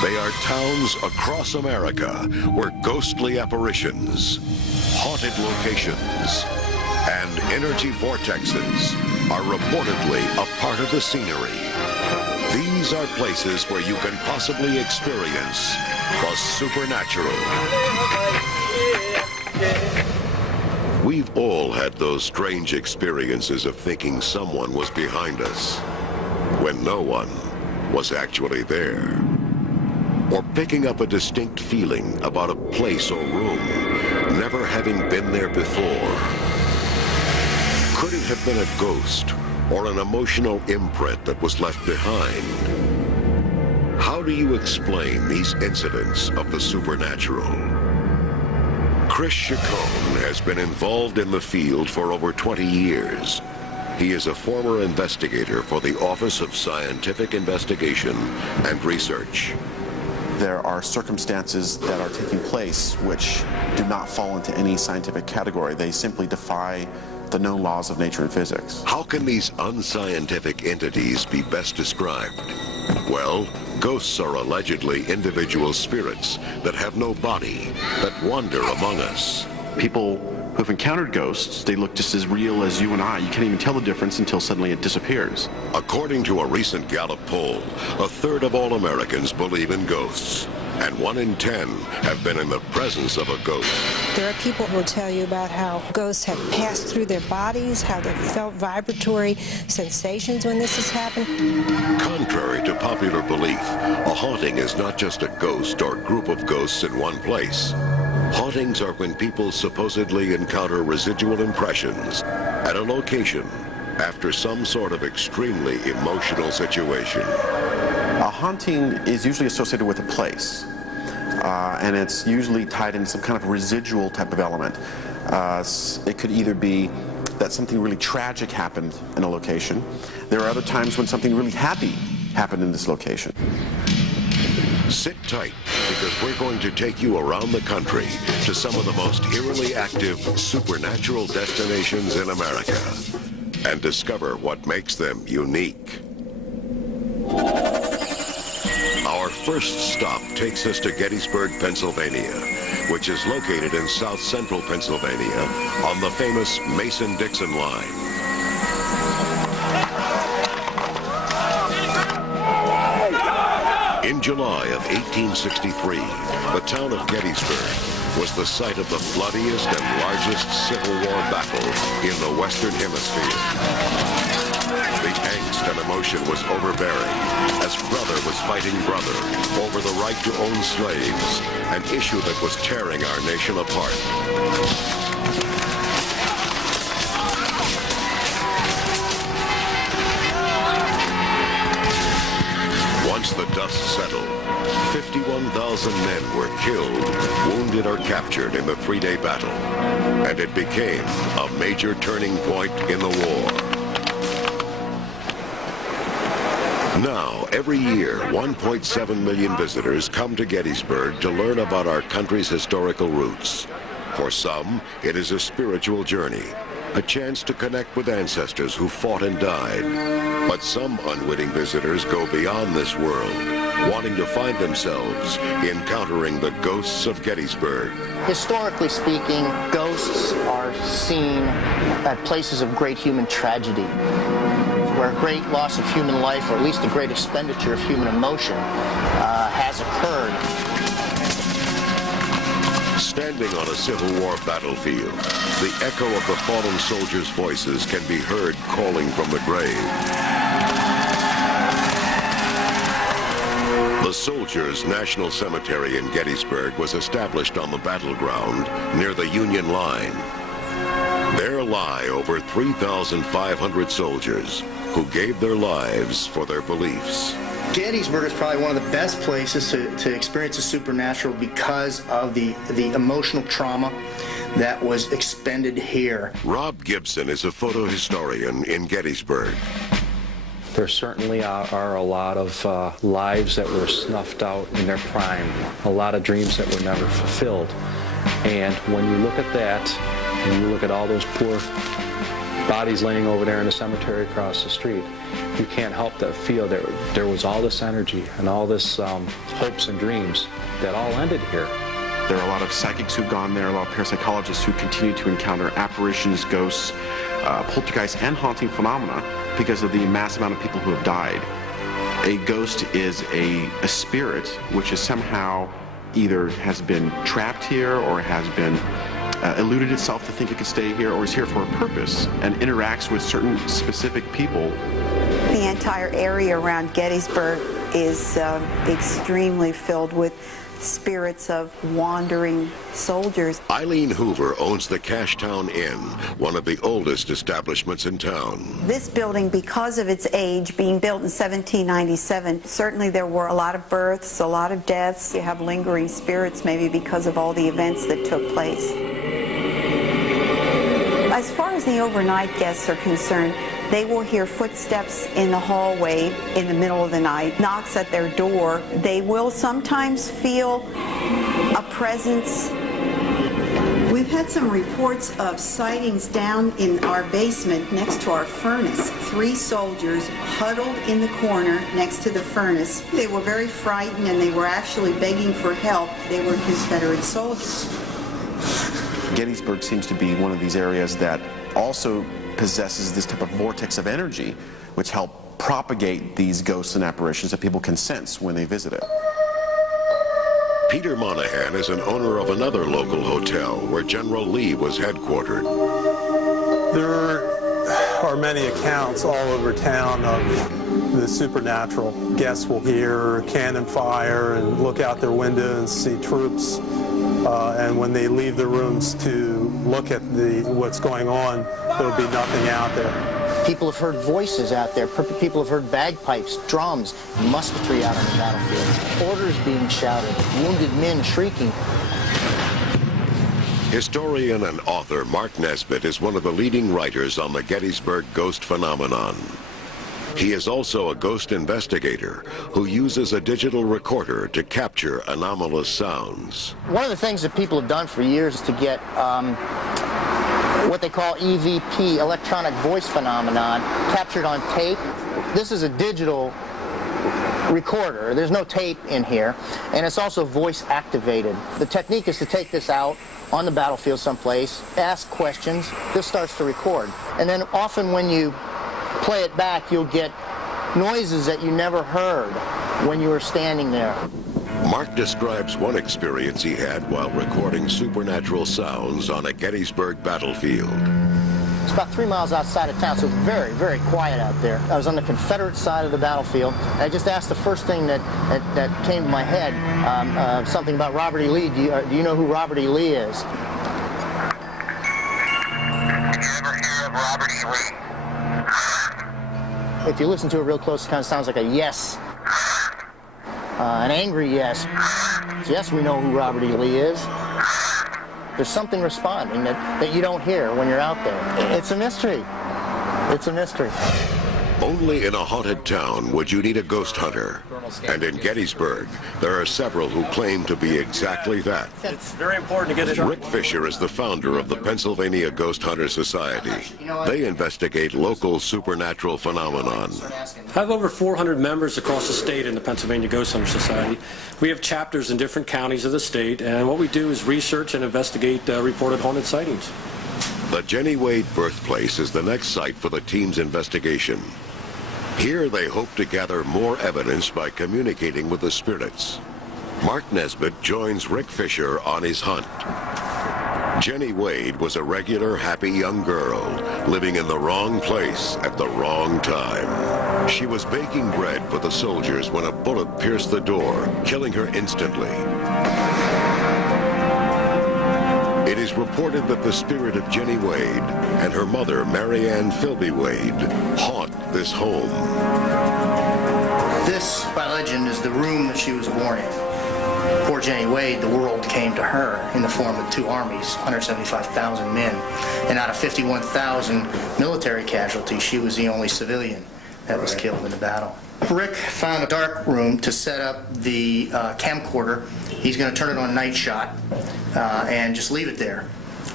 They are towns across America where ghostly apparitions, haunted locations, and energy vortexes are reportedly a part of the scenery. These are places where you can possibly experience the supernatural. We've all had those strange experiences of thinking someone was behind us when no one was actually there. Or picking up a distinct feeling about a place or room, never having been there before. Could it have been a ghost or an emotional imprint that was left behind? How do you explain these incidents of the supernatural? Chris Chacon has been involved in the field for over 20 years. He is a former investigator for the Office of Scientific Investigation and Research. There are circumstances that are taking place which do not fall into any scientific category. They simply defy the known laws of nature and physics. How can these unscientific entities be best described? Well, ghosts are allegedly individual spirits that have no body, that wander among us. People who've encountered ghosts, they look just as real as you and I. You can't even tell the difference until suddenly it disappears. According to a recent Gallup poll, a third of all Americans believe in ghosts, and 1 in 10 have been in the presence of a ghost. There are people who will tell you about how ghosts have passed through their bodies, how they've felt vibratory sensations when this has happened. Contrary to popular belief, a haunting is not just a ghost or group of ghosts in one place. Hauntings are when people supposedly encounter residual impressions at a location after some sort of extremely emotional situation. A haunting is usually associated with a place, and it's usually tied in some kind of residual type of element. It could either be that something really tragic happened in a location. There are other times when something really happy happened in this location. Sit tight, because we're going to take you around the country to some of the most eerily active supernatural destinations in America and discover what makes them unique. Our first stop takes us to Gettysburg, Pennsylvania, which is located in south-central Pennsylvania on the famous Mason-Dixon line. In July of 1863, the town of Gettysburg was the site of the bloodiest and largest Civil War battle in the Western Hemisphere. The angst and emotion was overbearing as brother was fighting brother over the right to own slaves, an issue that was tearing our nation apart. Once the dust settled, 51,000 men were killed, wounded, or captured in the three-day battle, and it became a major turning point in the war. Now, every year, 1.7 million visitors come to Gettysburg to learn about our country's historical roots. For some, it is a spiritual journey, a chance to connect with ancestors who fought and died. But some unwitting visitors go beyond this world, wanting to find themselves encountering the ghosts of Gettysburg. Historically speaking, ghosts are seen at places of great human tragedy, where great loss of human life, or at least a great expenditure of human emotion, has occurred. Standing on a Civil War battlefield, the echo of the fallen soldiers' voices can be heard calling from the grave. The Soldiers' National Cemetery in Gettysburg was established on the battleground near the Union line. There lie over 3,500 soldiers who gave their lives for their beliefs. Gettysburg is probably one of the best places to experience the supernatural because of the emotional trauma that was expended here. Rob Gibson is a photo historian in Gettysburg. There certainly are a lot of lives that were snuffed out in their prime, a lot of dreams that were never fulfilled. And when you look at that, and you look at all those poor bodies laying over there in the cemetery across the street, you can't help but feel there was all this energy and all this hopes and dreams that all ended here. There are a lot of psychics who've gone there, a lot of parapsychologists who continue to encounter apparitions, ghosts, poltergeists, and haunting phenomena because of the mass amount of people who have died. A ghost is a spirit which is somehow either has been trapped here or has been eluded itself to think it could stay here, or is here for a purpose and interacts with certain specific people. The entire area around Gettysburg is extremely filled with spirits of wandering soldiers. Eileen Hoover owns the Cashtown Inn, one of the oldest establishments in town. This building, because of its age, being built in 1797, certainly there were a lot of births, a lot of deaths. You have lingering spirits maybe because of all the events that took place. As far as the overnight guests are concerned, they will hear footsteps in the hallway in the middle of the night, knocks at their door. They will sometimes feel a presence. We've had some reports of sightings down in our basement next to our furnace. 3 soldiers huddled in the corner next to the furnace. They were very frightened and they were actually begging for help. They were Confederate soldiers. Gettysburg seems to be one of these areas that also possesses this type of vortex of energy which help propagate these ghosts and apparitions that people can sense when they visit it. Peter Monahan is an owner of another local hotel where General Lee was headquartered. There are many accounts all over town of the supernatural. Guests will hear cannon fire and look out their window and see troops. And when they leave their rooms to look at what's going on, there'll be nothing out there. People have heard voices out there. People have heard bagpipes, drums, musketry out on the battlefield. Orders being shouted, wounded men shrieking. Historian and author Mark Nesbitt is one of the leading writers on the Gettysburg ghost phenomenon. He is also a ghost investigator who uses a digital recorder to capture anomalous sounds. One of the things that people have done for years is to get what they call EVP, electronic voice phenomenon, captured on tape. This is a digital recorder. There's no tape in here, and it's also voice activated. The technique is to take this out on the battlefield someplace, ask questions, this starts to record. And then often when you play it back, you'll get noises that you never heard when you were standing there. Mark describes one experience he had while recording supernatural sounds on a Gettysburg battlefield. It's about 3 miles outside of town, so it's very, very quiet out there. I was on the Confederate side of the battlefield. I just asked the first thing that came to my head, something about Robert E. Lee. Do you know who Robert E. Lee is? Did you ever hear of Robert E. Lee? If you listen to it real close, it kind of sounds like a yes. An angry yes. So yes, we know who Robert E. Lee is. There's something responding that you don't hear when you're out there. It's a mystery. It's a mystery. Only in a haunted town would you need a ghost hunter. And in Gettysburg, there are several who claim to be exactly that. It's very important to get it. Rick Fisher is the founder of the Pennsylvania Ghost Hunter Society. They investigate local supernatural phenomenon. I have over 400 members across the state in the Pennsylvania Ghost Hunter Society. We have chapters in different counties of the state, and what we do is research and investigate reported haunted sightings. The Jenny Wade birthplace is the next site for the team's investigation. Here they hope to gather more evidence by communicating with the spirits. Mark Nesbitt joins Rick Fisher on his hunt. Jenny Wade was a regular, happy young girl living in the wrong place at the wrong time. She was baking bread for the soldiers when a bullet pierced the door, killing her instantly. It is reported that the spirit of Jenny Wade and her mother, Mary Ann Philby Wade, haunt this home. This, by legend, is the room that she was born in. Poor Jenny Wade, the world came to her in the form of 2 armies, 175,000 men. And out of 51,000 military casualties, she was the only civilian that was killed in the battle. Rick found a dark room to set up the camcorder. He's going to turn it on night shot and just leave it there.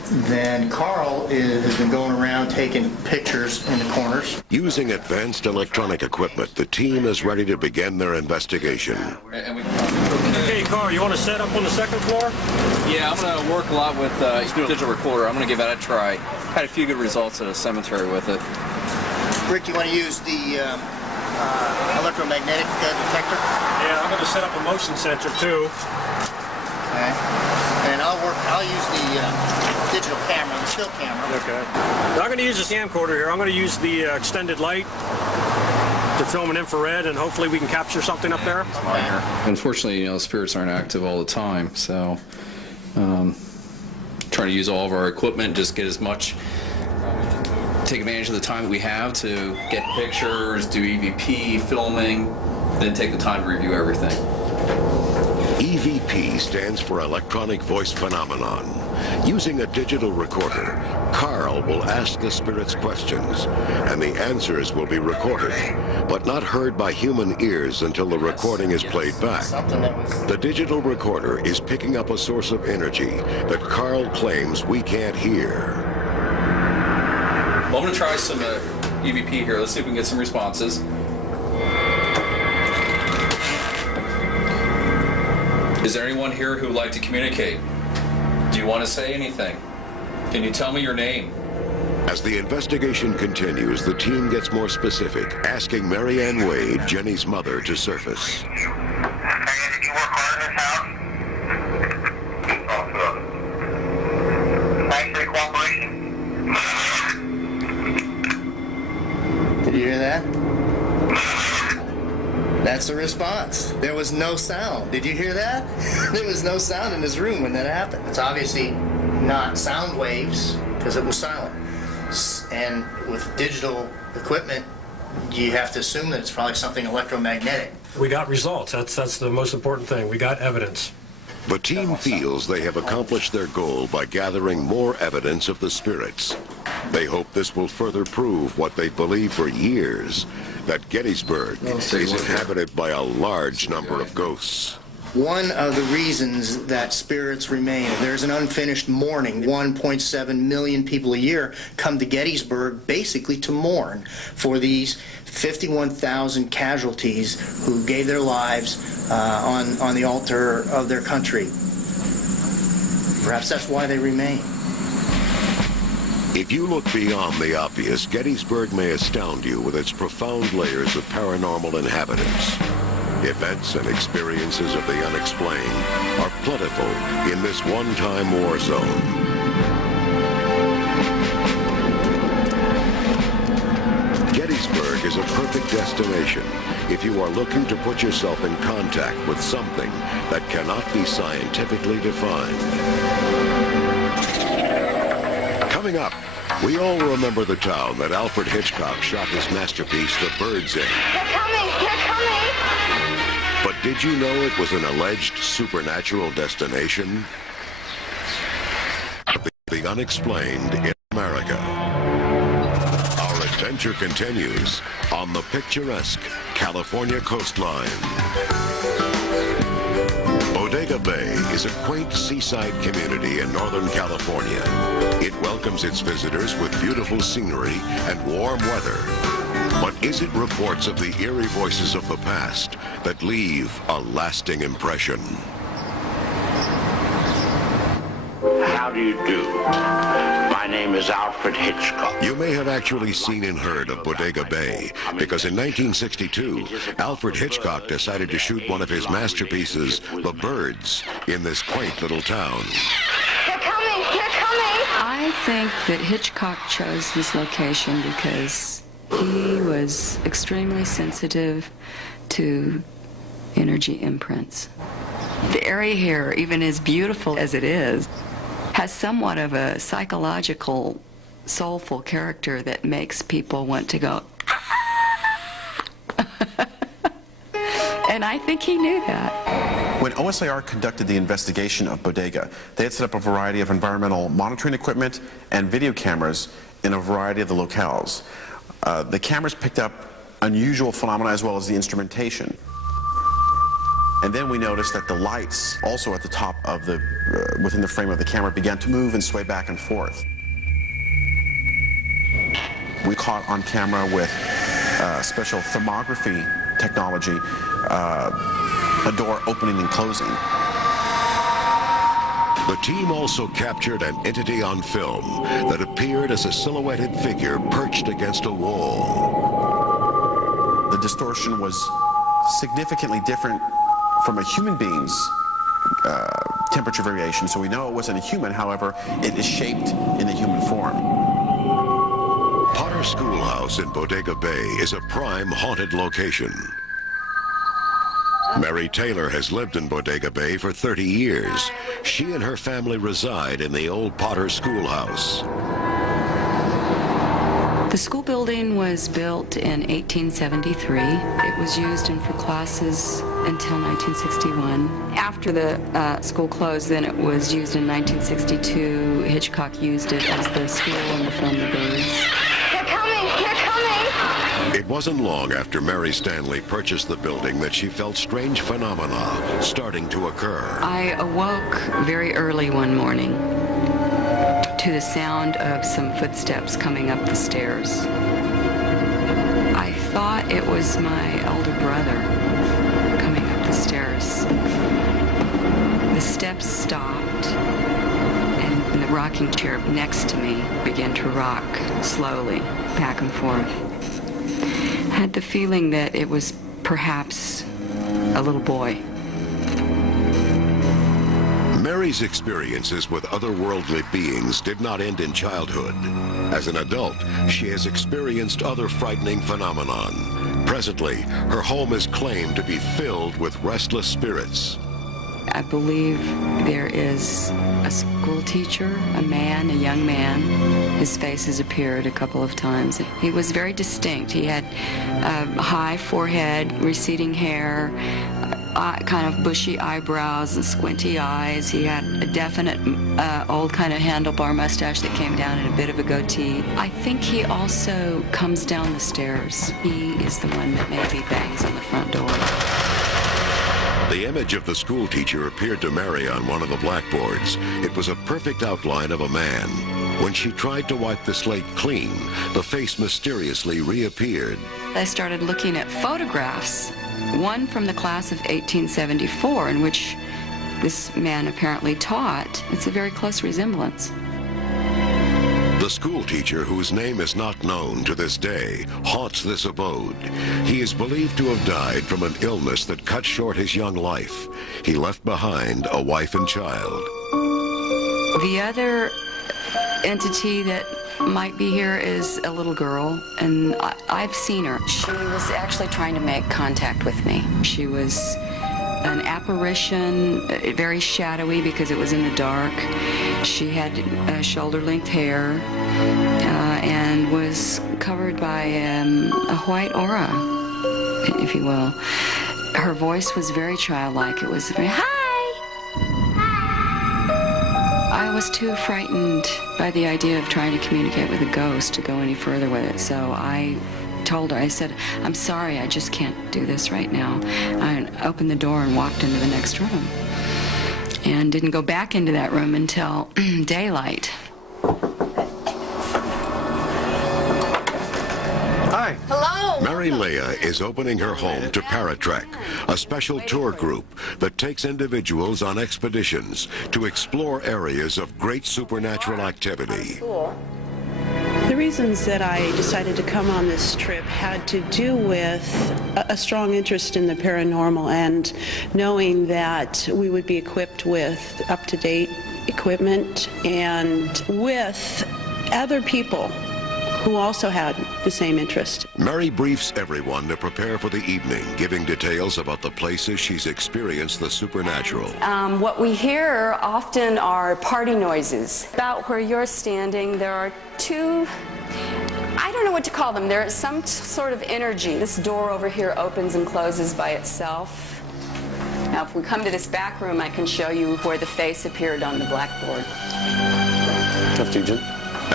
Then Carl has been going around taking pictures in the corners. Using advanced electronic equipment, the team is ready to begin their investigation. Hey, Carl, you want to set up on the second floor? Yeah, I'm going to work a lot with digital recorder. I'm going to give that a try. Had a few good results at a cemetery with it. Rick, you want to use the electromagnetic detector? Yeah, I'm going to set up a motion sensor too. Okay. And I'll use the digital camera, the still camera. Okay. Now I'm going to use this camcorder here. I'm going to use the extended light to film an infrared, and hopefully we can capture something up there. Okay. Unfortunately, you know, spirits aren't active all the time, so trying to use all of our equipment, just get as much, take advantage of the time that we have to get pictures, do EVP, filming, then take the time to review everything. EVP stands for Electronic Voice Phenomenon. Using a digital recorder, Carl will ask the spirits questions, and the answers will be recorded, but not heard by human ears until the recording is played back. The digital recorder is picking up a source of energy that Carl claims we can't hear. Well, I'm going to try some EVP here. Let's see if we can get some responses. Is there anyone here who would like to communicate? Do you want to say anything? Can you tell me your name? As the investigation continues, the team gets more specific, asking Mary Ann Wade, Jenny's mother, to surface. Did you work hard in this house? Thanks for your cooperation. Did you hear that? That's the response. There was no sound. Did you hear that? There was no sound in this room when that happened. It's obviously not sound waves because it was silent. And with digital equipment, you have to assume that it's probably something electromagnetic. We got results. That's the most important thing. We got evidence. The team feels they have accomplished their goal by gathering more evidence of the spirits. They hope this will further prove what they believed for years, that Gettysburg is inhabited by a large number of ghosts. One of the reasons that spirits remain, there's an unfinished mourning. 1.7 million people a year come to Gettysburg basically to mourn for these 51,000 casualties who gave their lives on the altar of their country. Perhaps that's why they remain. If you look beyond the obvious, Gettysburg may astound you with its profound layers of paranormal inhabitants. Events and experiences of the unexplained are plentiful in this one-time war zone. Gettysburg is a perfect destination if you are looking to put yourself in contact with something that cannot be scientifically defined. Coming up, we all remember the town that Alfred Hitchcock shot his masterpiece, The Birds, in. They're coming! They're coming! But did you know it was an alleged supernatural destination? The unexplained in America. Our adventure continues on the picturesque California coastline. Bodega Bay is a quaint seaside community in Northern California. It welcomes its visitors with beautiful scenery and warm weather. But is it reports of the eerie voices of the past that leave a lasting impression? How do you do? My name is Alfred Hitchcock. You may have actually seen and heard of Bodega Bay, because in 1962, Alfred Hitchcock decided to shoot one of his masterpieces, The Birds, in this quaint little town. They're coming! They're coming! I think that Hitchcock chose this location because he was extremely sensitive to energy imprints. The area here, even as beautiful as it is, has somewhat of a psychological, soulful character that makes people want to go. And I think he knew that. When OSIR conducted the investigation of Bodega, they had set up a variety of environmental monitoring equipment and video cameras in a variety of the locales. The cameras picked up unusual phenomena as well as the instrumentation. And then we noticed that the lights, also at the top of the, within the frame of the camera, began to move and sway back and forth. We caught on camera with special thermography technology, a door opening and closing. The team also captured an entity on film that appeared as a silhouetted figure perched against a wall. The distortion was significantly different from a human being's temperature variation, so we know it wasn't a human. However, it is shaped in a human form. Potter Schoolhouse in Bodega Bay is a prime haunted location. Mary Taylor has lived in Bodega Bay for 30 years. She and her family reside in the old Potter Schoolhouse. The school building was built in 1873. It was used for classes until 1961. After the school closed, then it was used in 1962. Hitchcock used it as the school and the film The Birds. It wasn't long after Mary Stanley purchased the building that she felt strange phenomena starting to occur. I awoke very early one morning to the sound of some footsteps coming up the stairs. I thought it was my elder brother coming up the stairs. The steps stopped, and the rocking chair next to me began to rock slowly back and forth. I had the feeling that it was perhaps a little boy. Mary's experiences with otherworldly beings did not end in childhood. As an adult, she has experienced other frightening phenomenon. Presently, her home is claimed to be filled with restless spirits. I believe there is a school teacher, a young man. His face has appeared a couple of times. He was very distinct. He had a high forehead, receding hair, kind of bushy eyebrows and squinty eyes. He had a definite old kind of handlebar mustache that came down in a bit of a goatee. I think he also comes down the stairs. He is the one that maybe bangs on the front door. The image of the school teacher appeared to Mary on one of the blackboards. It was a perfect outline of a man. When she tried to wipe the slate clean, the face mysteriously reappeared. I started looking at photographs, one from the class of 1874 in which this man apparently taught. It's a very close resemblance. The school teacher, whose name is not known to this day, haunts this abode. He is believed to have died from an illness that cut short his young life. He left behind a wife and child. The other entity that might be here is a little girl, and I've seen her. She was actually trying to make contact with me. She was an apparition, very shadowy because it was in the dark. She had shoulder-length hair and was covered by a white aura, if you will. Her voice was very childlike. It was very, hi! I was too frightened by the idea of trying to communicate with a ghost to go any further with it, so I told her, I said, I'm sorry, I just can't do this right now. I opened the door and walked into the next room and didn't go back into that room until daylight. Hi. Hello. Mary Leah is opening her home to Paratrek, a special tour group that takes individuals on expeditions to explore areas of great supernatural activity. The reasons that I decided to come on this trip had to do with a strong interest in the paranormal and knowing that we would be equipped with up-to-date equipment and with other people who also had the same interest. Mary briefs everyone to prepare for the evening, giving details about the places she's experienced the supernatural. What we hear often are party noises. About where you're standing, there are two, I don't know what to call them. There is some sort of energy. This door over here opens and closes by itself. Now, if we come to this back room, I can show you where the face appeared on the blackboard. After you, Jim.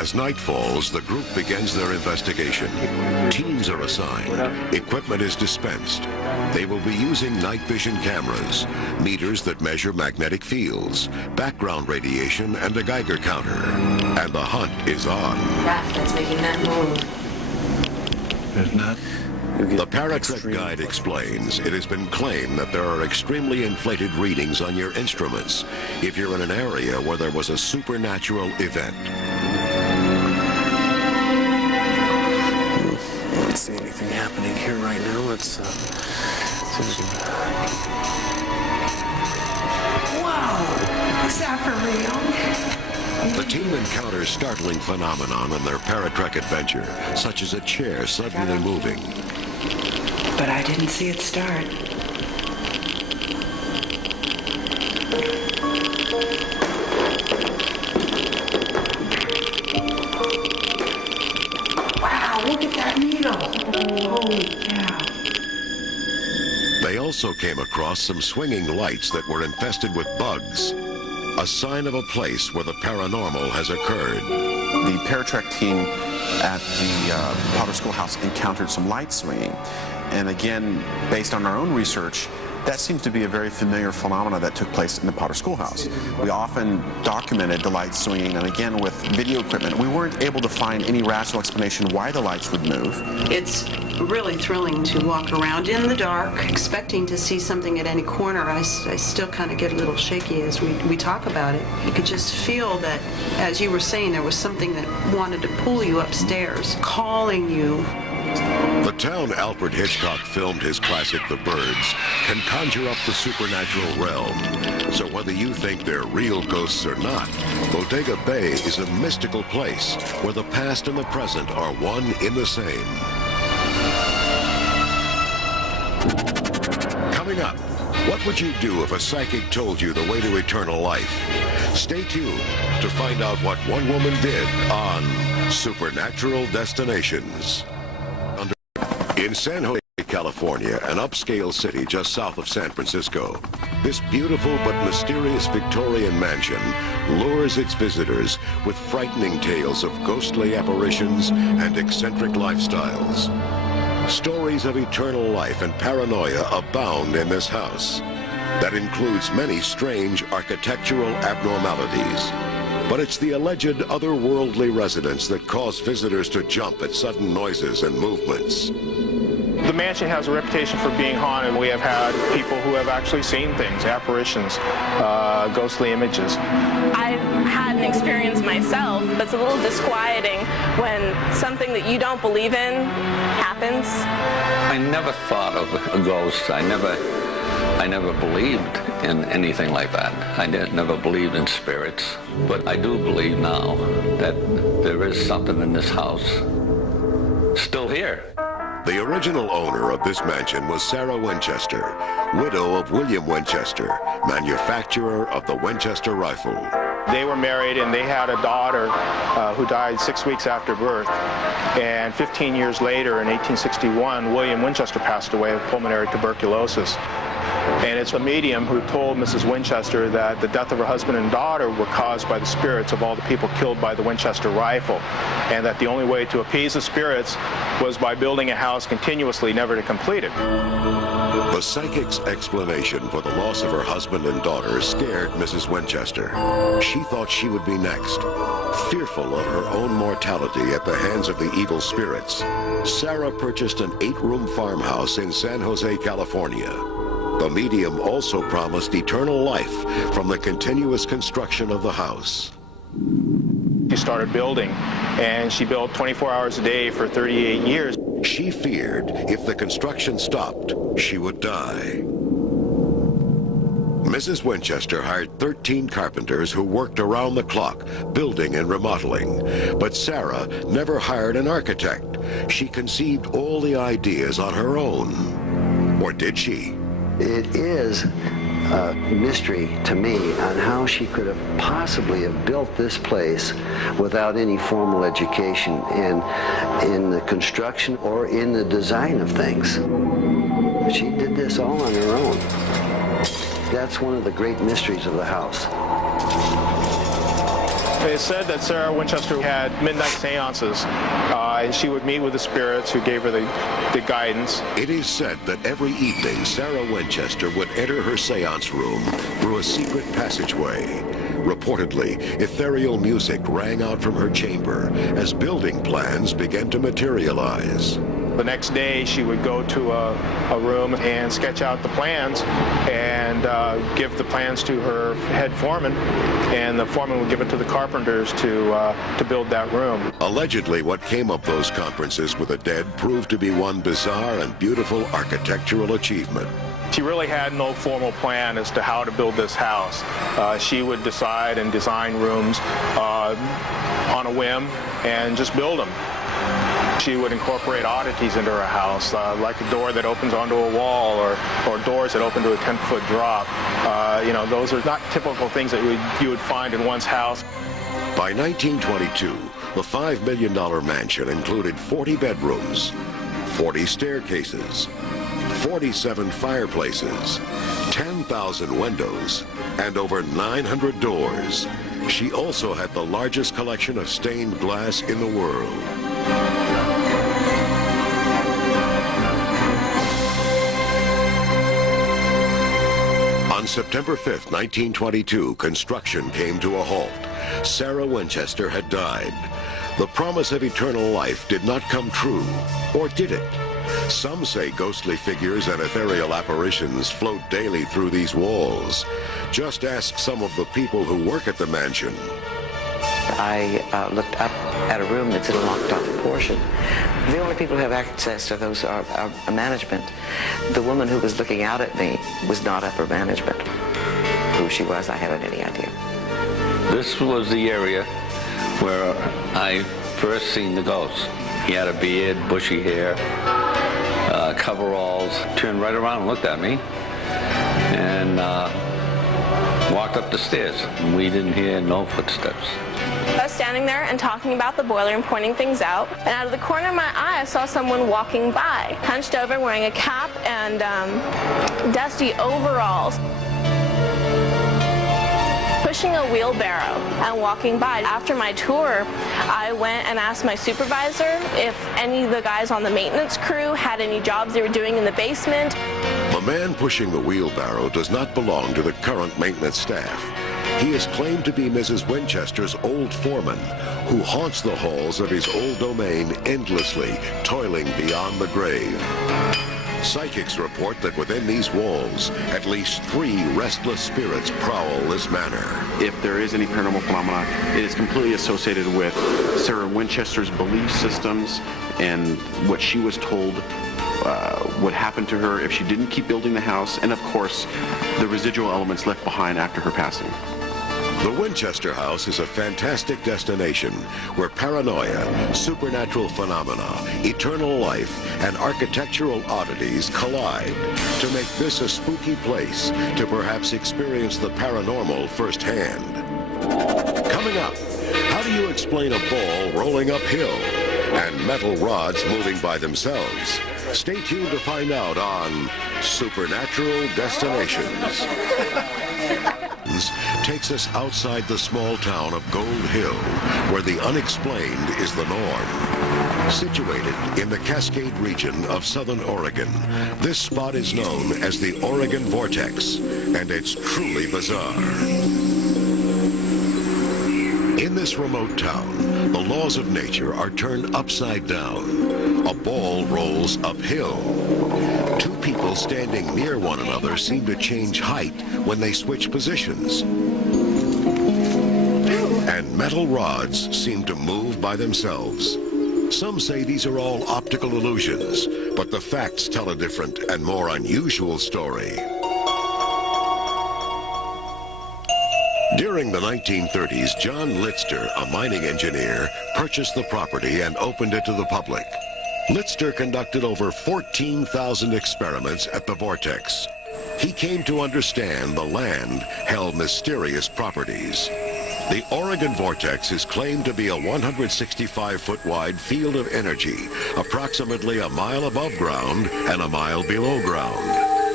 As night falls, the group begins their investigation. Teams are assigned. Equipment is dispensed. They will be using night vision cameras, meters that measure magnetic fields, background radiation, and a Geiger counter. And the hunt is on. That's making that move. There's not. The Paratrek guide explains it has been claimed that there are extremely inflated readings on your instruments if you're in an area where there was a supernatural event. I don't see anything happening here right now. Wow! Is that for real? The team encounters startling phenomenon in their Paratrek adventure, such as a chair suddenly moving. But I didn't see it start. Wow, look at that needle! Holy cow. They also came across some swinging lights that were infested with bugs, a sign of a place where the paranormal has occurred. The Paratrek team at the Potter Schoolhouse encountered some light swinging. And again, based on our own research, that seems to be a very familiar phenomena that took place in the Potter Schoolhouse. We often documented the lights swinging, and again, with video equipment, we weren't able to find any rational explanation why the lights would move. It's really thrilling to walk around in the dark, expecting to see something at any corner. I still kind of get a little shaky as we talk about it. You could just feel that, as you were saying, there was something that wanted to pull you upstairs, calling you. The town Alfred Hitchcock filmed his classic The Birds can conjure up the supernatural realm. So whether you think they're real ghosts or not, Bodega Bay is a mystical place where the past and the present are one in the same. Coming up, what would you do if a psychic told you the way to eternal life? Stay tuned to find out what one woman did on Supernatural Destinations. In San Jose, California, an upscale city just south of San Francisco, this beautiful but mysterious Victorian mansion lures its visitors with frightening tales of ghostly apparitions and eccentric lifestyles. Stories of eternal life and paranoia abound in this house. That includes many strange architectural abnormalities. But it's the alleged otherworldly residents that cause visitors to jump at sudden noises and movements. The mansion has a reputation for being haunted. We have had people who have actually seen things, apparitions, ghostly images. I've had an experience myself, but it's a little disquieting when something that you don't believe in happens. I never thought of a ghost. I never believed in anything like that. I never believed in spirits. But I do believe now that there is something in this house still here. The original owner of this mansion was Sarah Winchester, widow of William Winchester, manufacturer of the Winchester rifle. They were married and they had a daughter who died 6 weeks after birth. And 15 years later, in 1861, William Winchester passed away of pulmonary tuberculosis. And it's a medium who told Mrs. Winchester that the death of her husband and daughter were caused by the spirits of all the people killed by the Winchester rifle, and that the only way to appease the spirits was by building a house continuously, never to complete it. The psychic's explanation for the loss of her husband and daughter scared Mrs. Winchester. She thought she would be next. Fearful of her own mortality at the hands of the evil spirits, Sarah purchased an 8-room farmhouse in San Jose, California. The medium also promised eternal life from the continuous construction of the house. She started building, and she built 24 hours a day for 38 years. She feared if the construction stopped, she would die. Mrs. Winchester hired 13 carpenters who worked around the clock, building and remodeling. But Sarah never hired an architect. She conceived all the ideas on her own. Or did she? It is a mystery to me on how she could have possibly have built this place without any formal education in the construction or in the design of things. She did this all on her own. That's one of the great mysteries of the house. It's said that Sarah Winchester had midnight seances, and she would meet with the spirits who gave her the guidance. It is said that every evening Sarah Winchester would enter her seance room through a secret passageway. Reportedly, ethereal music rang out from her chamber as building plans began to materialize. The next day, she would go to a room and sketch out the plans and give the plans to her head foreman, and the foreman would give it to the carpenters to build that room. Allegedly, what came of those conferences with the dead proved to be one bizarre and beautiful architectural achievement. She really had no formal plan as to how to build this house. She would decide and design rooms on a whim and just build them. She would incorporate oddities into her house, like a door that opens onto a wall or doors that open to a 10-foot drop. You know, those are not typical things that you would find in one's house. By 1922, the $5 million mansion included 40 bedrooms, 40 staircases, 47 fireplaces, 10,000 windows, and over 900 doors. She also had the largest collection of stained glass in the world. On September 5th, 1922, construction came to a halt. Sarah Winchester had died. The promise of eternal life did not come true, or did it? Some say ghostly figures and ethereal apparitions float daily through these walls. Just ask some of the people who work at the mansion. I looked up at a room that's in a locked-off portion. The only people who have access to those are management. The woman who was looking out at me was not upper management. Who she was, I haven't any idea. This was the area where I first seen the ghost. He had a beard, bushy hair, coveralls, turned right around and looked at me, and walked up the stairs. We didn't hear no footsteps. I was standing there and talking about the boiler and pointing things out, and out of the corner of my eye I saw someone walking by, hunched over, wearing a cap and dusty overalls, pushing a wheelbarrow and walking by. After my tour, I went and asked my supervisor if any of the guys on the maintenance crew had any jobs they were doing in the basement. The man pushing the wheelbarrow does not belong to the current maintenance staff. He is claimed to be Mrs. Winchester's old foreman, who haunts the halls of his old domain endlessly, toiling beyond the grave. Psychics report that within these walls, at least 3 restless spirits prowl this manor. If there is any paranormal phenomena, it is completely associated with Sarah Winchester's belief systems and what she was told would happen to her if she didn't keep building the house, and of course, the residual elements left behind after her passing. The Winchester House is a fantastic destination where paranoia, supernatural phenomena, eternal life, and architectural oddities collide to make this a spooky place to perhaps experience the paranormal firsthand. Coming up, how do you explain a ball rolling uphill and metal rods moving by themselves? Stay tuned to find out on Supernatural Destinations. Takes us outside the small town of Gold Hill, where the unexplained is the norm. Situated in the Cascade region of southern Oregon, this spot is known as the Oregon Vortex, and it's truly bizarre. In this remote town, the laws of nature are turned upside down. A ball rolls uphill. 2 people standing near one another seem to change height when they switch positions. And metal rods seem to move by themselves. Some say these are all optical illusions, but the facts tell a different and more unusual story. During the 1930s, John Litzter, a mining engineer, purchased the property and opened it to the public. Litzter conducted over 14,000 experiments at the Vortex. He came to understand the land held mysterious properties. The Oregon Vortex is claimed to be a 165-foot wide field of energy, approximately a mile above ground and a mile below ground.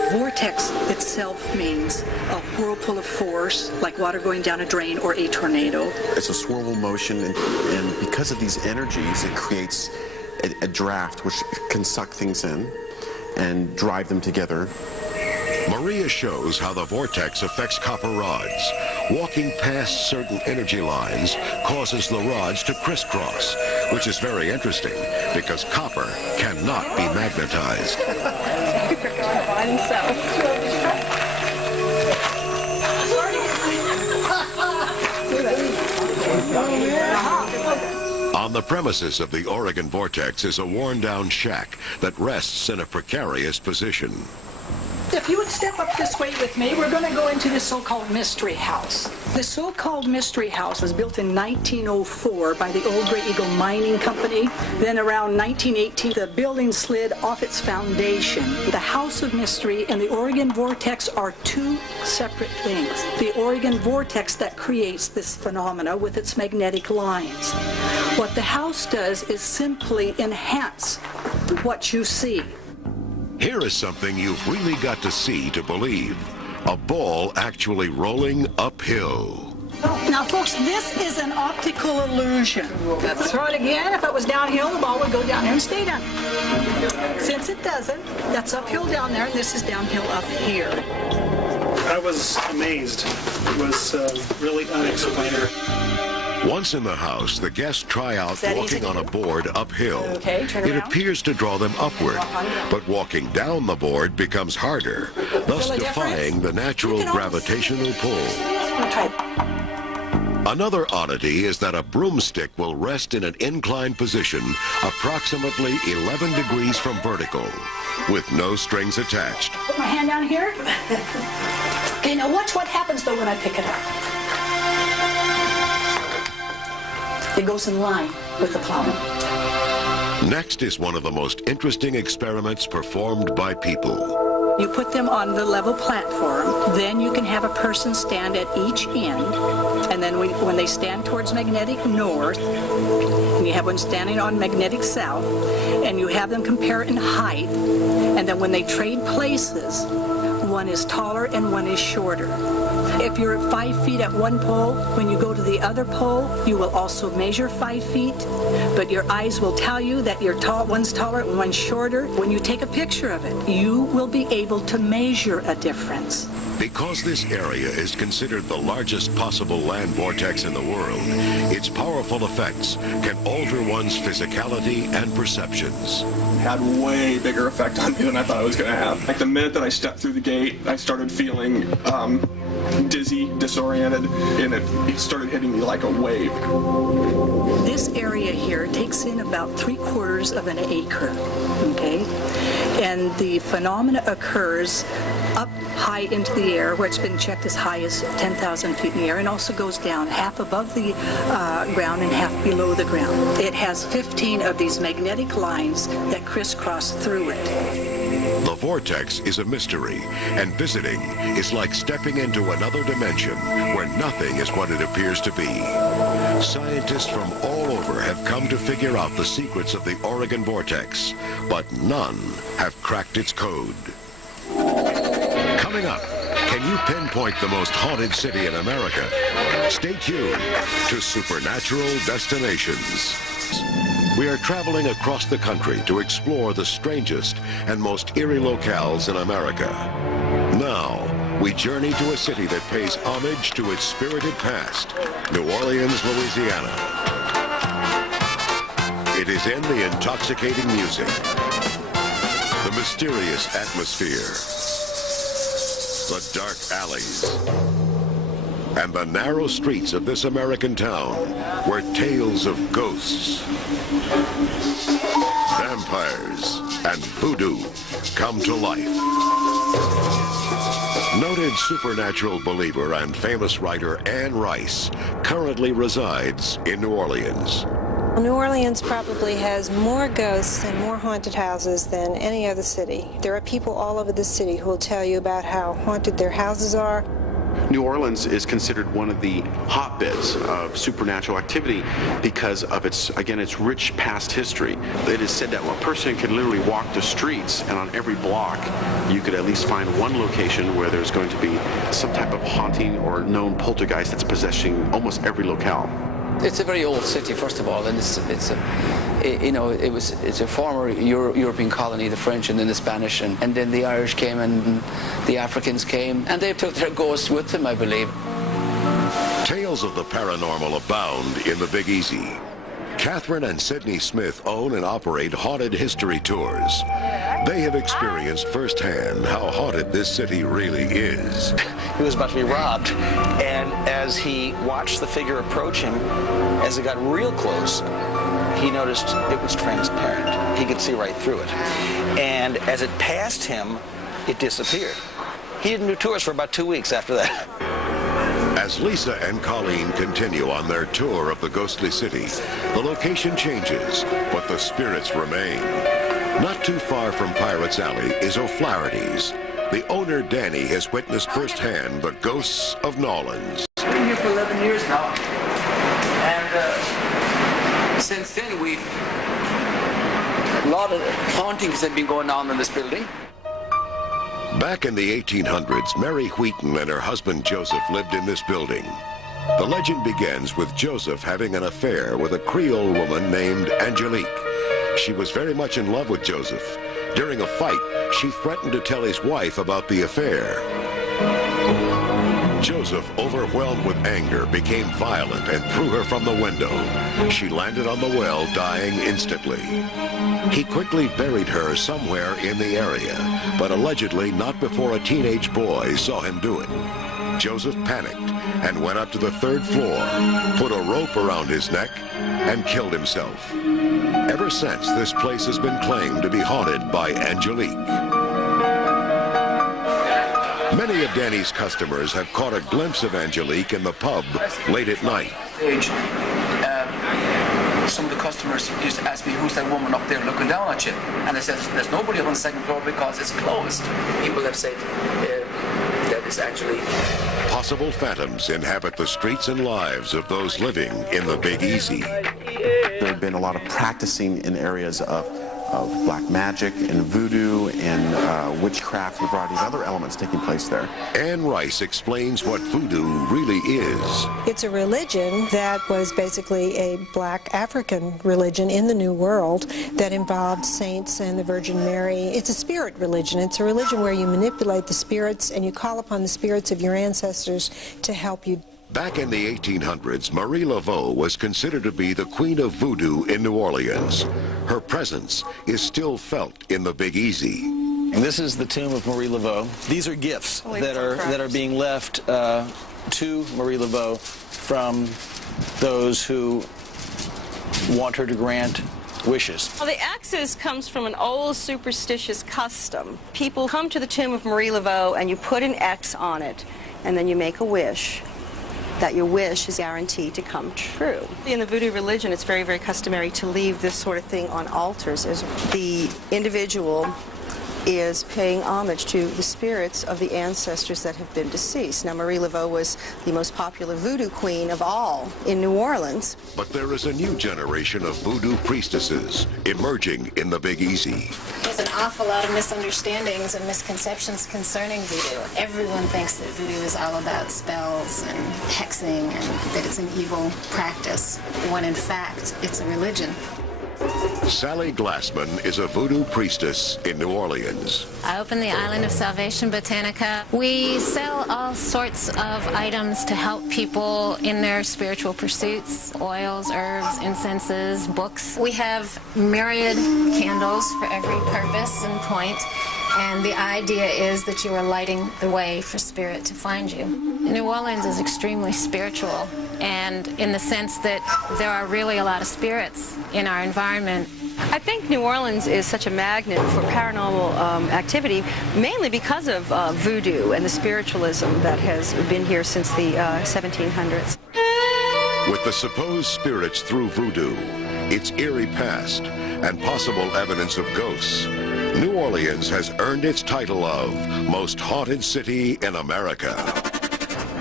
Vortex itself means a whirlpool of force, like water going down a drain or a tornado. It's a swirl motion, and because of these energies, it creates a draft which can suck things in and drive them together. Maria shows how the vortex affects copper rods. Walking past certain energy lines causes the rods to crisscross, which is very interesting because copper cannot be magnetized. On the premises of the Oregon Vortex is a worn-down shack that rests in a precarious position. If you would step up this way with me, we're going to go into the so-called Mystery House. The so-called Mystery House was built in 1904 by the old Gray Eagle Mining Company. Then around 1918, the building slid off its foundation. The House of Mystery and the Oregon Vortex are two separate things. The Oregon Vortex that creates this phenomena with its magnetic lines. What the house does is simply enhance what you see. Here is something you've really got to see to believe. A ball actually rolling uphill. Now, folks, this is an optical illusion. Let's throw it again. If it was downhill, the ball would go down here and stay down. Since it doesn't, that's uphill down there, and this is downhill up here. I was amazed. It was really unexplainable. Once in the house, the guests try out walking on a board uphill. Okay, turn it around. appears to draw them upward, but walking down the board becomes harder, thus defying the natural gravitational pull. Another oddity is that a broomstick will rest in an inclined position approximately 11 degrees from vertical, with no strings attached. Put my hand down here. Okay, now watch what happens, though, when I pick it up. It goes in line with the plowing. Next is one of the most interesting experiments performed by people. You put them on the level platform, then you can have a person stand at each end, and then when they stand towards magnetic north, and you have one standing on magnetic south, and you have them compare in height, and then when they trade places, one is taller and one is shorter. If you're at 5 feet at one pole, when you go to the other pole, you will also measure 5 feet, but your eyes will tell you that one's taller and one's shorter. When you take a picture of it, you will be able to measure a difference. Because this area is considered the largest possible land vortex in the world, its powerful effects can alter one's physicality and perceptions. It had way bigger effect on me than I thought it was going to have. Like the minute that I stepped through the gate, I started feeling dizzy, disoriented, and it started hitting me like a wave. This area here takes in about 3/4 of an acre, okay? And the phenomena occurs up high into the air, where it's been checked as high as 10,000 feet in the air, and also goes down half above the ground and half below the ground. It has 15 of these magnetic lines that crisscross through it. The vortex is a mystery, and visiting is like stepping into another dimension where nothing is what it appears to be. Scientists from all over have come to figure out the secrets of the Oregon Vortex, but none have cracked its code. Coming up, can you pinpoint the most haunted city in America? Stay tuned to Supernatural Destinations. We are traveling across the country to explore the strangest and most eerie locales in America. Now, we journey to a city that pays homage to its spirited past, New Orleans, Louisiana. It is in the intoxicating music, the mysterious atmosphere, the dark alleys, and the narrow streets of this American town where tales of ghosts, vampires, and voodoo come to life. Noted supernatural believer and famous writer Anne Rice currently resides in New Orleans. New Orleans probably has more ghosts and more haunted houses than any other city. There are people all over the city who will tell you about how haunted their houses are. New Orleans is considered one of the hotbeds of supernatural activity because of its, again, its rich past history. It is said that a person can literally walk the streets, and on every block you could at least find one location where there's going to be some type of haunting or known poltergeist that's possessing almost every locale. It's a very old city, first of all, and it's a former European colony, the French and then the Spanish, and then the Irish came and the Africans came, and they took their ghosts with them, I believe. Tales of the paranormal abound in the Big Easy. Catherine and Sidney Smith own and operate haunted history tours. They have experienced firsthand how haunted this city really is. He was about to be robbed, and as he watched the figure approach him, as it got real close, he noticed it was transparent. He could see right through it. And as it passed him, it disappeared. He didn't do tours for about 2 weeks after that. As Lisa and Colleen continue on their tour of the ghostly city, the location changes, but the spirits remain. Not too far from Pirates Alley is O'Flaherty's. The owner, Danny, has witnessed firsthand the ghosts of Nolans. I've been here for 11 years now, and since then a lot of hauntings have been going on in this building. Back in the 1800s, Mary Wheaton and her husband Joseph lived in this building. The legend begins with Joseph having an affair with a Creole woman named Angelique. She was very much in love with Joseph. During a fight, she threatened to tell his wife about the affair. Joseph, overwhelmed with anger, became violent and threw her from the window. She landed on the well, dying instantly. He quickly buried her somewhere in the area, but allegedly not before a teenage boy saw him do it. Joseph panicked and went up to the 3rd floor, put a rope around his neck, and killed himself. Ever since, this place has been claimed to be haunted by Angelique. Many of Danny's customers have caught a glimpse of Angelique in the pub late at night. Some of the customers used to ask me, who's that woman up there looking down at you? And I said, there's nobody up on the 2nd floor because it's closed. People have said that is actually... Possible phantoms inhabit the streets and lives of those living in the Big Easy. There have been a lot of practicing in areas of black magic and voodoo and witchcraft and a variety of other elements taking place there. Anne Rice explains what voodoo really is. It's a religion that was basically a black African religion in the New World that involved saints and the Virgin Mary. It's a spirit religion. It's a religion where you manipulate the spirits and you call upon the spirits of your ancestors to help you. Back in the 1800s, Marie Laveau was considered to be the queen of voodoo in New Orleans. Her presence is still felt in the Big Easy. This is the tomb of Marie Laveau. These are gifts that are being left to Marie Laveau from those who want her to grant wishes. Well, the X's comes from an old superstitious custom. People come to the tomb of Marie Laveau and you put an X on it, and then you make a wish. That your wish is guaranteed to come true. In the voodoo religion, it's very, very customary to leave this sort of thing on altars. As the individual is paying homage to the spirits of the ancestors that have been deceased. Now, Marie Laveau was the most popular voodoo queen of all in New Orleans. But there is a new generation of voodoo priestesses emerging in the Big Easy. There's an awful lot of misunderstandings and misconceptions concerning voodoo. Everyone thinks that voodoo is all about spells and hexing and that it's an evil practice, when in fact it's a religion. Sally Glassman is a voodoo priestess in New Orleans. I opened the Island of Salvation Botanica. We sell all sorts of items to help people in their spiritual pursuits: oils, herbs, incenses, books. We have myriad candles for every purpose and point, and the idea is that you are lighting the way for spirit to find you. New Orleans is extremely spiritual, and in the sense that there are really a lot of spirits in our environment. I think New Orleans is such a magnet for paranormal activity, mainly because of voodoo and the spiritualism that has been here since the 1700s. With the supposed spirits through voodoo, its eerie past, and possible evidence of ghosts, New Orleans has earned its title of Most Haunted City in America.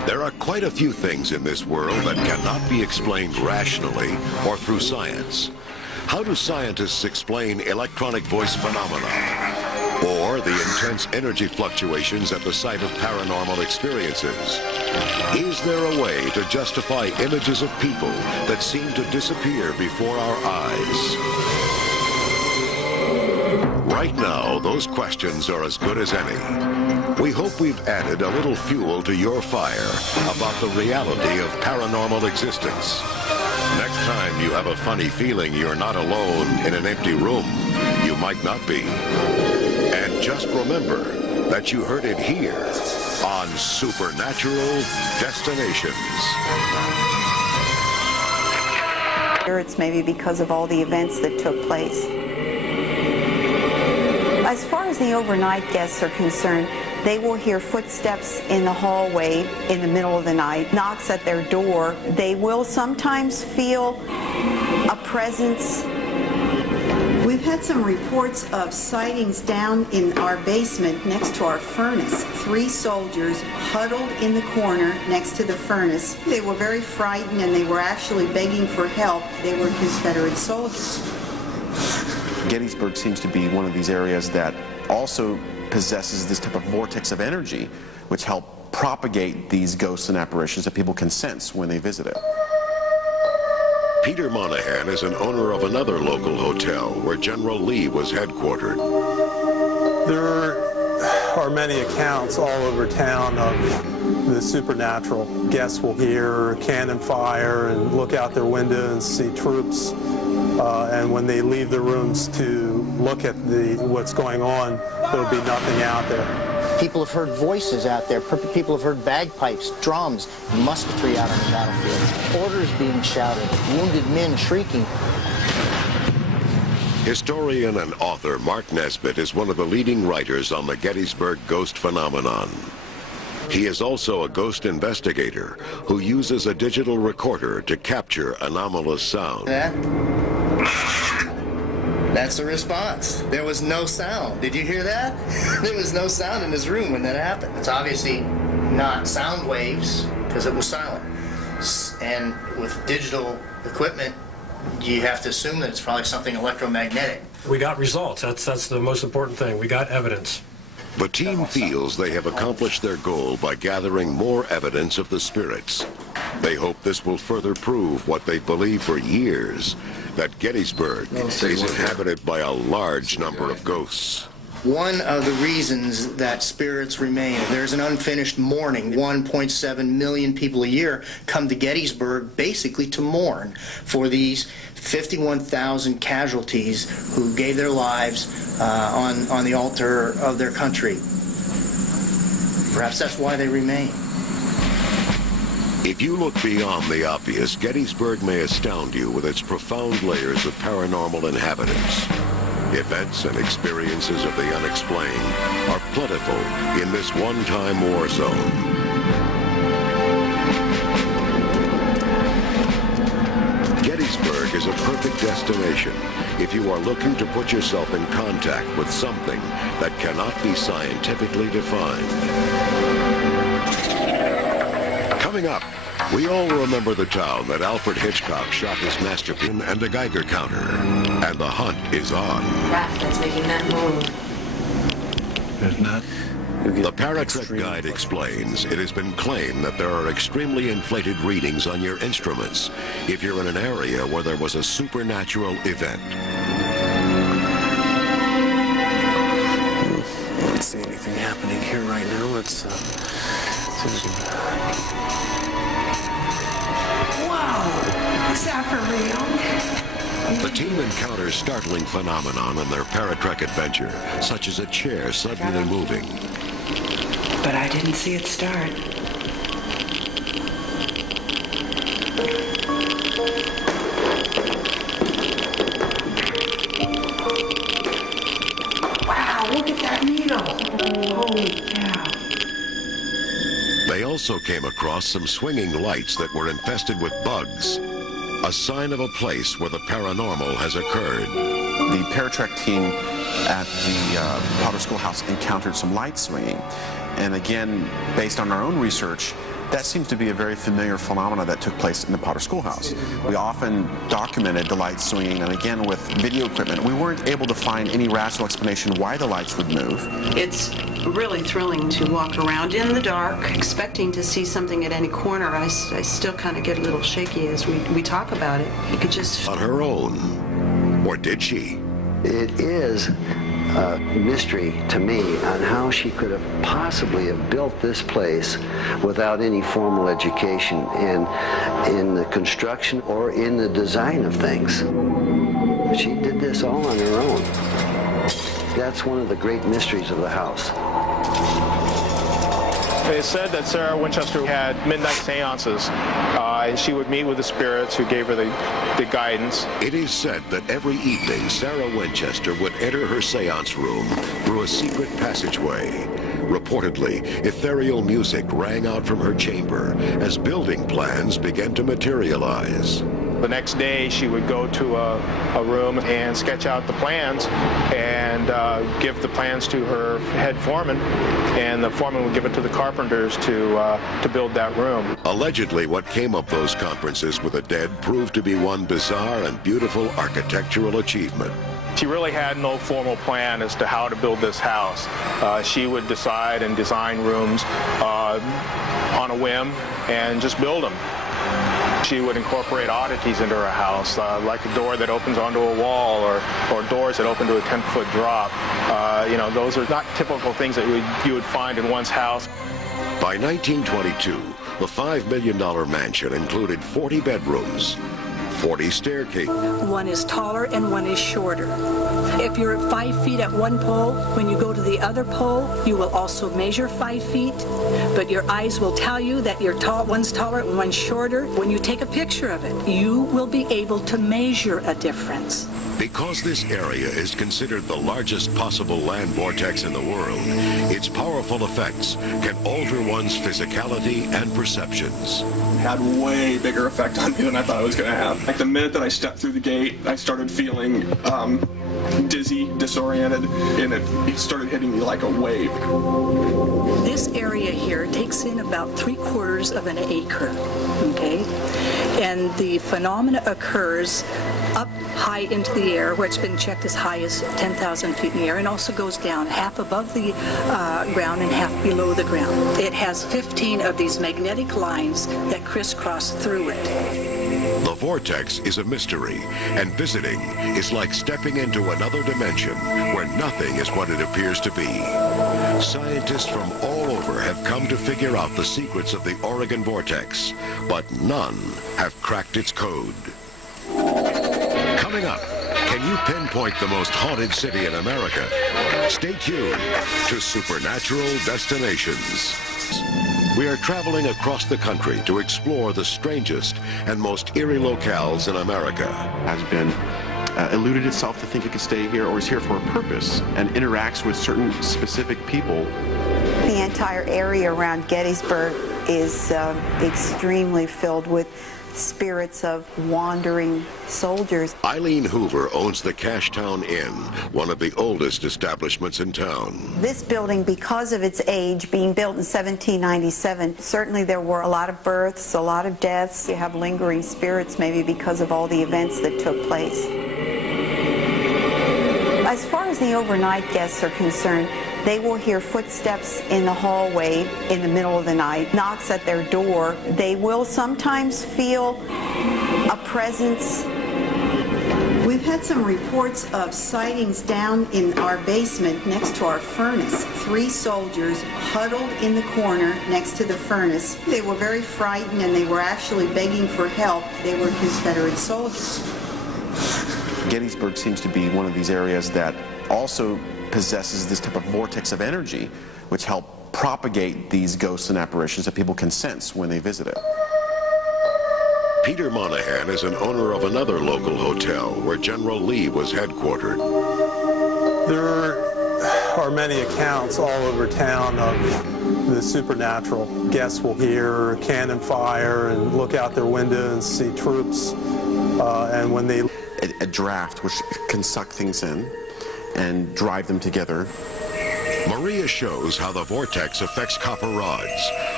There are quite a few things in this world that cannot be explained rationally or through science. How do scientists explain electronic voice phenomena? Or the intense energy fluctuations at the site of paranormal experiences? Is there a way to justify images of people that seem to disappear before our eyes? Right now, those questions are as good as any. We hope we've added a little fuel to your fire about the reality of paranormal existence. Next time you have a funny feeling you're not alone in an empty room, you might not be. And just remember that you heard it here on Supernatural Destinations. It's maybe because of all the events that took place. As far as the overnight guests are concerned, they will hear footsteps in the hallway in the middle of the night, knocks at their door. They will sometimes feel a presence. We've had some reports of sightings down in our basement next to our furnace. 3 soldiers huddled in the corner next to the furnace. They were very frightened and they were actually begging for help. They were Confederate soldiers. Gettysburg seems to be one of these areas that also possesses this type of vortex of energy which help propagate these ghosts and apparitions that people can sense when they visit it. Peter Monahan is an owner of another local hotel where General Lee was headquartered. There are many accounts all over town of the supernatural. Guests will hear cannon fire and look out their window and see troops. And when they leave the rooms to look at what's going on, there'll be nothing out there. People have heard voices out there. People have heard bagpipes, drums, musketry out on the battlefield. Orders being shouted, wounded men shrieking. Historian and author Mark Nesbitt is one of the leading writers on the Gettysburg ghost phenomenon. He is also a ghost investigator who uses a digital recorder to capture anomalous sound. That's the response. There was no sound. Did you hear that? There was no sound in this room when that happened. It's obviously not sound waves because it was silent. And with digital equipment, you have to assume that it's probably something electromagnetic. We got results. That's the most important thing. We got evidence. The team feels they have accomplished their goal by gathering more evidence of the spirits. They hope this will further prove what they believed for years, that Gettysburg is inhabited by a large number of ghosts. One of the reasons that spirits remain, there's an unfinished mourning. 1.7 million people a year come to Gettysburg basically to mourn for these 51,000 casualties who gave their lives on the altar of their country. Perhaps that's why they remain. If you look beyond the obvious, Gettysburg may astound you with its profound layers of paranormal inhabitants. Events and experiences of the unexplained are plentiful in this one-time war zone. Gettysburg is a perfect destination if you are looking to put yourself in contact with something that cannot be scientifically defined. Coming up, we all remember the town that Alfred Hitchcock shot his masterpiece in and a Geiger counter. And the hunt is on. That's making that move. There's not. The Paratrek Guide explains it has been claimed that there are extremely inflated readings on your instruments if you're in an area where there was a supernatural event. I don't see anything happening here right now. Let's Wow! Is that for real? The team encounters startling phenomenon in their Paratrek adventure, such as a chair suddenly moving. But I didn't see it start. Wow, look at that needle. Holy cow. They also came across some swinging lights that were infested with bugs, a sign of a place where the paranormal has occurred. The Paratrek team at the Potter Schoolhouse encountered some light swinging. And again, based on our own research, That seems to be a very familiar phenomenon that took place in the Potter Schoolhouse. We often documented the lights swinging, and again with video equipment. We weren't able to find any rational explanation why the lights would move. It's really thrilling to walk around in the dark, expecting to see something at any corner. I still kind of get a little shaky as we talk about it. You could just... On her own. Or did she? It is a mystery to me on how she could have possibly have built this place without any formal education in the construction or in the design of things. She did this all on her own. That's one of the great mysteries of the house. It is said that Sarah Winchester had midnight seances, and she would meet with the spirits who gave her the guidance. It is said that every evening Sarah Winchester would enter her seance room through a secret passageway. Reportedly, ethereal music rang out from her chamber as building plans began to materialize. The next day, she would go to a room and sketch out the plans and give the plans to her head foreman, and the foreman would give it to the carpenters to build that room. Allegedly, what came of those conferences with the dead proved to be one bizarre and beautiful architectural achievement. She really had no formal plan as to how to build this house. She would decide and design rooms on a whim and just build them. She would incorporate oddities into her house, like a door that opens onto a wall or doors that open to a 10-foot drop. You know, those are not typical things that you would find in one's house. By 1922, the $5 million mansion included 40 bedrooms, 40 staircases. One is taller and one is shorter. If you're at 5 feet at one pole, when you go to the other pole, you will also measure 5 feet, but your eyes will tell you that one's taller and one's shorter. When you take a picture of it, you will be able to measure a difference. Because this area is considered the largest possible land vortex in the world, its powerful effects can alter one's physicality and perceptions. It had way bigger effect on me than I thought it was going to have. Like the minute that I stepped through the gate, I started feeling dizzy, disoriented, and it started hitting me like a wave. This area here takes in about 3/4 of an acre, okay? And the phenomena occurs up high into the air, where it's been checked as high as 10,000 feet in the air, and also goes down half above the ground and half below the ground. It has 15 of these magnetic lines that crisscross through it. The vortex is a mystery, and visiting is like stepping into another dimension where nothing is what it appears to be. Scientists from all over have come to figure out the secrets of the Oregon vortex, but none have cracked its code. Coming up, can you pinpoint the most haunted city in America? Stay tuned to Supernatural Destinations. We are traveling across the country to explore the strangest and most eerie locales in America. Has been eluded itself to think it could stay here or is here for a purpose and interacts with certain specific people. The entire area around Gettysburg is extremely filled with spirits of wandering soldiers. Eileen Hoover owns the Cashtown Inn, one of the oldest establishments in town. This building, because of its age, being built in 1797, certainly there were a lot of births, a lot of deaths. You have lingering spirits maybe because of all the events that took place. As far as the overnight guests are concerned, they will hear footsteps in the hallway in the middle of the night, knocks at their door. They will sometimes feel a presence. We've had some reports of sightings down in our basement next to our furnace. 3 soldiers huddled in the corner next to the furnace. They were very frightened and they were actually begging for help. They were Confederate soldiers. Gettysburg seems to be one of these areas that also possesses this type of vortex of energy which help propagate these ghosts and apparitions that people can sense when they visit it. Peter Monahan is an owner of another local hotel where General Lee was headquartered. There are many accounts all over town of the supernatural. Guests will hear cannon fire and look out their window and see troops, and when they... A draft which can suck things in and drive them together. Maria shows how the vortex affects copper rods,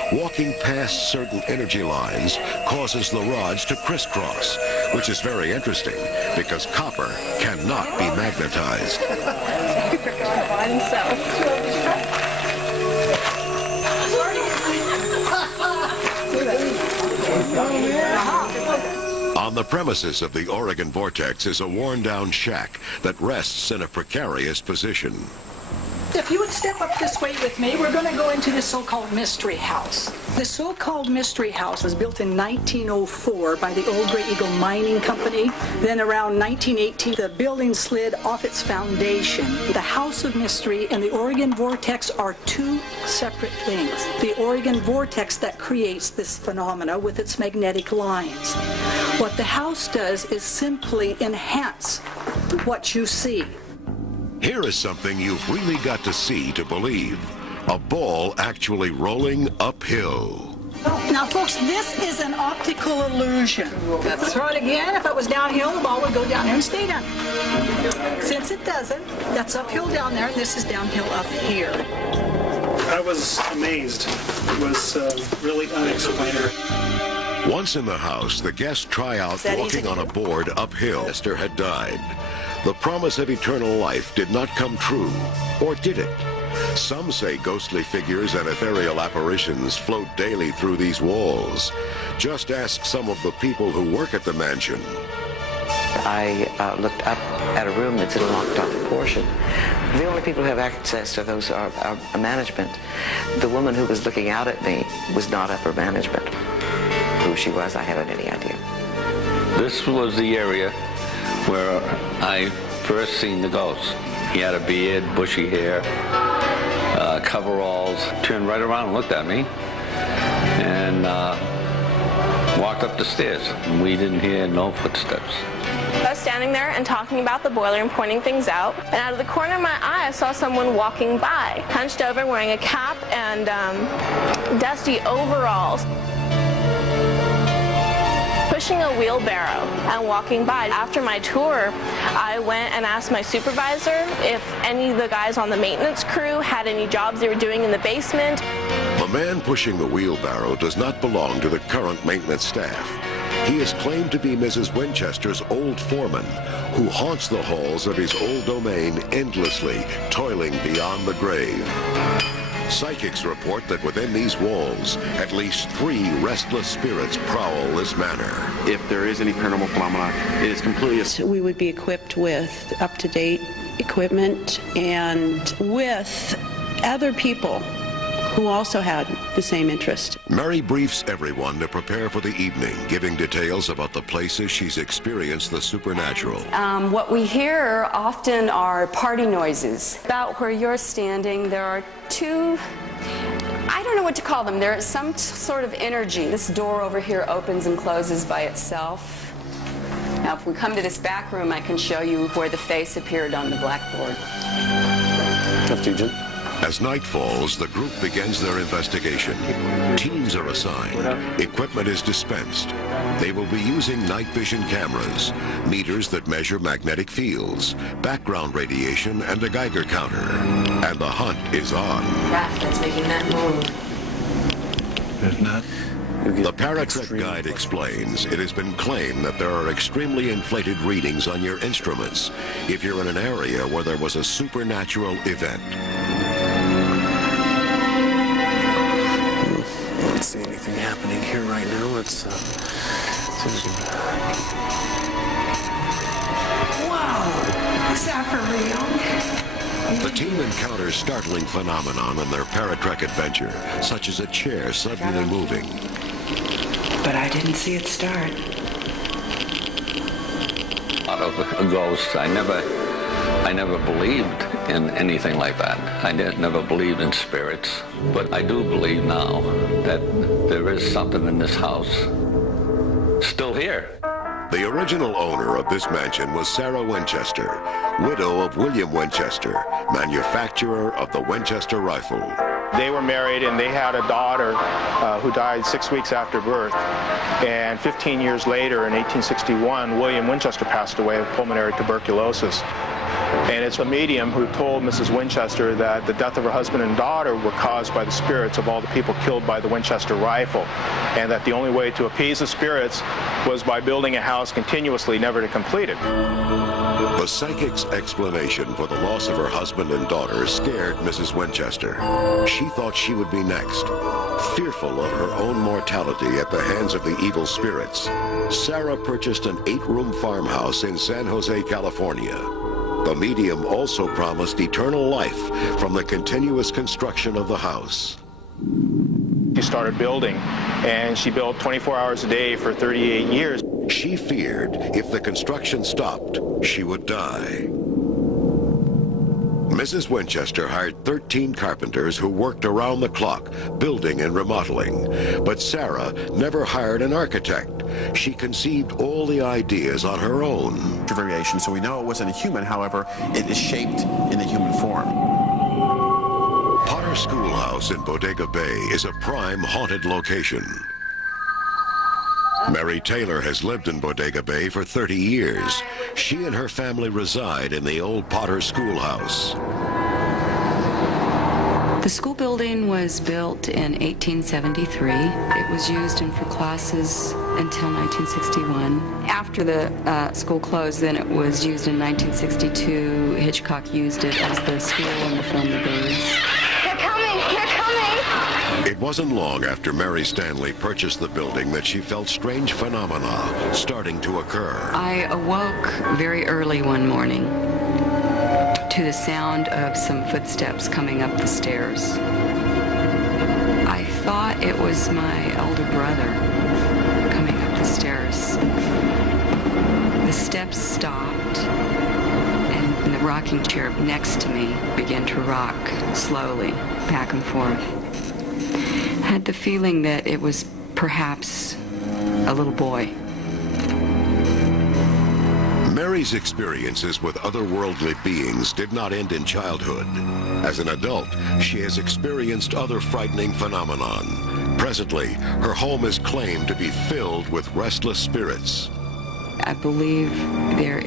Walking past certain energy lines causes the rods to crisscross, which is very interesting because copper cannot be magnetized. On the premises of the Oregon Vortex is a worn-down shack that rests in a precarious position. If you would step up this way with me, we're going to go into the so-called Mystery House. The so-called Mystery House was built in 1904 by the Old Gray Eagle Mining Company. Then around 1918, the building slid off its foundation. The House of Mystery and the Oregon Vortex are two separate things. The Oregon Vortex that creates this phenomena with its magnetic lines. What the house does is simply enhance what you see. Here is something you've really got to see to believe. A ball actually rolling uphill. Now, folks, this is an optical illusion. Throw it again. If it was downhill, the ball would go down there and stay down. Since it doesn't, that's uphill down there, and this is downhill up here. I was amazed. It was really unexplainable. Once in the house, the guests try out walking on a board uphill. Esther had died. The promise of eternal life did not come true, or did it? Some say ghostly figures and ethereal apparitions float daily through these walls. Just ask some of the people who work at the mansion. I looked up at a room that's in a locked-off portion. The only people who have access to those are management. The woman who was looking out at me was not upper management. Who she was, I haven't any idea. This was the area where I first seen the ghost. He had a beard, bushy hair, coveralls, turned right around and looked at me, and walked up the stairs. And we didn't hear no footsteps. I was standing there and talking about the boiler and pointing things out, and out of the corner of my eye I saw someone walking by, hunched over, wearing a cap and dusty overalls, pushing a wheelbarrow and walking by. After my tour, I went and asked my supervisor if any of the guys on the maintenance crew had any jobs they were doing in the basement. The man pushing the wheelbarrow does not belong to the current maintenance staff. He is claimed to be Mrs. Winchester's old foreman, who haunts the halls of his old domain endlessly, toiling beyond the grave. Psychics report that within these walls, at least 3 restless spirits prowl this manor. If there is any paranormal phenomena, it is completely... We would be equipped with up-to-date equipment and with other people who also had the same interest. Mary briefs everyone to prepare for the evening, giving details about the places she's experienced the supernatural. What we hear often are party noises. About where you're standing, there are 2, I don't know what to call them. There is some sort of energy. This door over here opens and closes by itself. Now, if we come to this back room, I can show you where the face appeared on the blackboard. After you, Jim. As night falls, the group begins their investigation. Teams are assigned. Equipment is dispensed. They will be using night vision cameras, meters that measure magnetic fields, background radiation, and a Geiger counter. And the hunt is on. Craft that's making that move. There's not. The Paratrek guide explains it has been claimed that there are extremely inflated readings on your instruments if you're in an area where there was a supernatural event. I don't see anything happening here right now. It's Wow! Is that for real? The team encounters startling phenomenon in their Paratrek adventure, such as a chair suddenly moving. But I didn't see it start. Out of a ghost, I never believed in anything like that. I never believed in spirits, but I do believe now that there is something in this house still here. The original owner of this mansion was Sarah Winchester, widow of William Winchester, manufacturer of the Winchester rifle. They were married and they had a daughter who died 6 weeks after birth. And 15 years later, in 1861, William Winchester passed away of pulmonary tuberculosis. And it's a medium who told Mrs. Winchester that the death of her husband and daughter were caused by the spirits of all the people killed by the Winchester rifle, and that the only way to appease the spirits was by building a house continuously, never to complete it. The psychic's explanation for the loss of her husband and daughter scared Mrs. Winchester. She thought she would be next. Fearful of her own mortality at the hands of the evil spirits, Sarah purchased an 8-room farmhouse in San Jose, California. The medium also promised eternal life from the continuous construction of the house. She started building, and she built 24 hours a day for 38 years. She feared if the construction stopped, she would die. Mrs. Winchester hired 13 carpenters who worked around the clock, building and remodeling. But Sarah never hired an architect. She conceived all the ideas on her own. Variation, so we know it wasn't a human, however, it is shaped in a human form. Potter Schoolhouse in Bodega Bay is a prime haunted location. Mary Taylor has lived in Bodega Bay for 30 years. She and her family reside in the old Potter Schoolhouse. The school building was built in 1873. It was used for classes until 1961. After the school closed, then it was used in 1962. Hitchcock used it as the school in the film The Birds. It wasn't long after Mary Stanley purchased the building that she felt strange phenomena starting to occur. I awoke very early one morning to the sound of some footsteps coming up the stairs. I thought it was my elder brother coming up the stairs. The steps stopped, and the rocking chair next to me began to rock slowly back and forth. I had the feeling that it was perhaps a little boy. Mary's experiences with otherworldly beings did not end in childhood. As an adult, she has experienced other frightening phenomenon. Presently, her home is claimed to be filled with restless spirits. I believe there